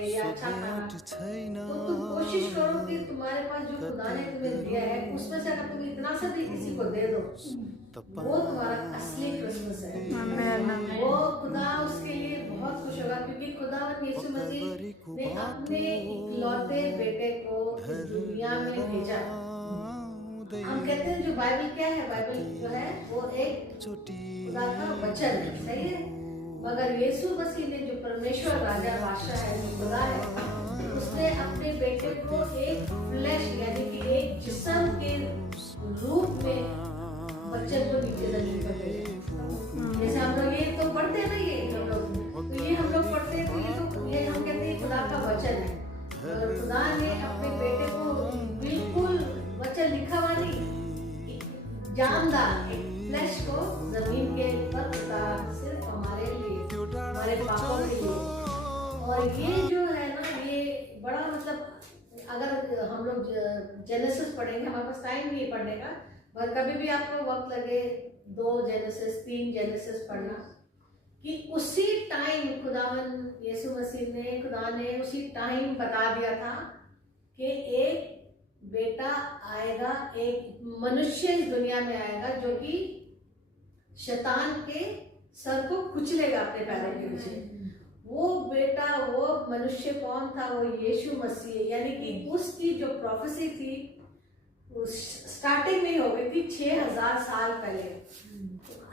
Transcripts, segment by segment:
कपड़े या अच्छा खाना, तो तुम कोशिश करो कि तुम्हारे पास जो खुदा ने तुम्हें दिया है उसमें से अगर तुम इतना सा भी किसी को दे दो, वो तुम्हारा असली क्रिसमस है। आमेन। वो खुदा उसके लिए बहुत खुश होगा, क्योंकि खुदावन यीशु मसीह ने अपने इकलौते बेटे को इस दुनिया में भेजा। हम कहते हैं जो बाइबल क्या है, बाइबल जो है वो एक खुदा का वचन है, सही है। मगर यीशु मसीह ने जो परमेश्वर राजा बादशाह है, जो खुदा है, उसने अपने बेटे को एक फ्लैश यानी कि एक जिस्म के रूप में बच्चे को नीचे जमीन पर भेजा। जैसे हम लोग ये तो पढ़ते हैं ना, ये हम लोग तो ये हम लोग पढ़ते हैं, तो ये हम कहते हैं खुदा का वचन है। और खुदा ने अपने बेटे को बिल्कुल वचन लिखा हुआ नहीं, एक जानदार एक फ्लैश को जमीन के ऊपर उतारा, सिर्फ हमारे लिए, हमारे पापों के लिए। और ये जो है ना, ये बड़ा मतलब अगर हम लोग जेनेसिस पढ़ेंगे, हमारे पास टाइम नहीं है पढ़ने का, पर कभी भी आपको वक्त लगे 2 जेनेसिस 3 जेनेसिस पढ़ना, कि उसी टाइम खुदावन यीशु मसीह ने, खुदा ने उसी टाइम बता दिया था कि एक बेटा आएगा, एक मनुष्य इस दुनिया में आएगा जो कि शैतान के सर को कुचलेगा अपने पैरों के नीचे। वो बेटा, वो मनुष्य कौन था? वो यीशु मसीह, यानी कि उसकी जो प्रोफेसी थी स्टार्टिंग में हो गई थी 6000 साल पहले।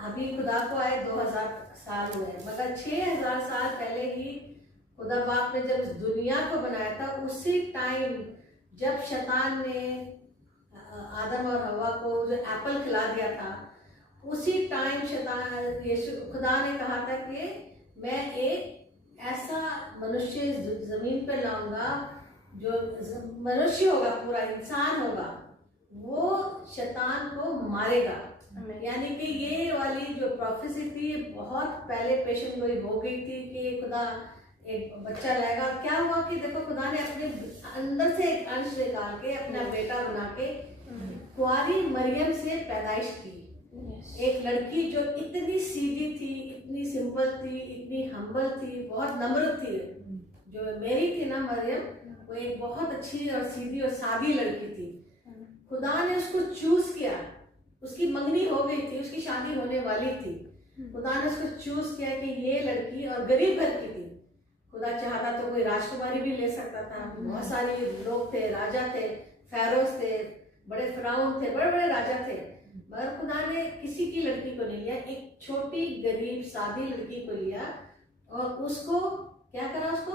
अभी खुदा को आए 2000 साल हुए, मगर 6000 साल पहले ही खुदा बाप ने जब इस दुनिया को बनाया था, उसी टाइम जब शैतान ने आदम और हवा को जो एप्पल खिला दिया था, उसी टाइम शैतान यीशु खुदा ने कहा था कि मैं एक ऐसा मनुष्य इस जमीन पे लाऊंगा जो मनुष्य होगा, पूरा इंसान होगा, वो शैतान को मारेगा। यानी कि ये वाली जो प्रोफेसी थी बहुत पहले पेशन गोई हो गई थी कि खुदा एक बच्चा लाएगा। क्या हुआ कि देखो खुदा ने अपने अंदर से एक अंश निकाल के अपना बेटा बना के कुंवारी मरियम से पैदाइश की। एक लड़की जो इतनी सीधी थी, इतनी सिंपल थी, इतनी हम्बल थी, बहुत नम्र थी। जो मेरी थी ना मरियम, वो एक बहुत अच्छी और सीधी और सादी लड़की थी। खुदा ने उसको चूज किया, उसकी मंगनी हो गई थी, उसकी शादी होने वाली थी। खुदा ने उसको चूज किया कि ये लड़की, और गरीब घर की थी। खुदा चाहता तो कोई राजकुमारी भी ले सकता था, बहुत सारे लोग थे, राजा थे, फेरोज थे, बड़े फिरौन थे, बड़े बड़े राजा थे, मगर खुदा ने किसी की लड़की को नहीं लिया, एक छोटी गरीब सादी लड़की को लिया और उसको क्या करा, उसको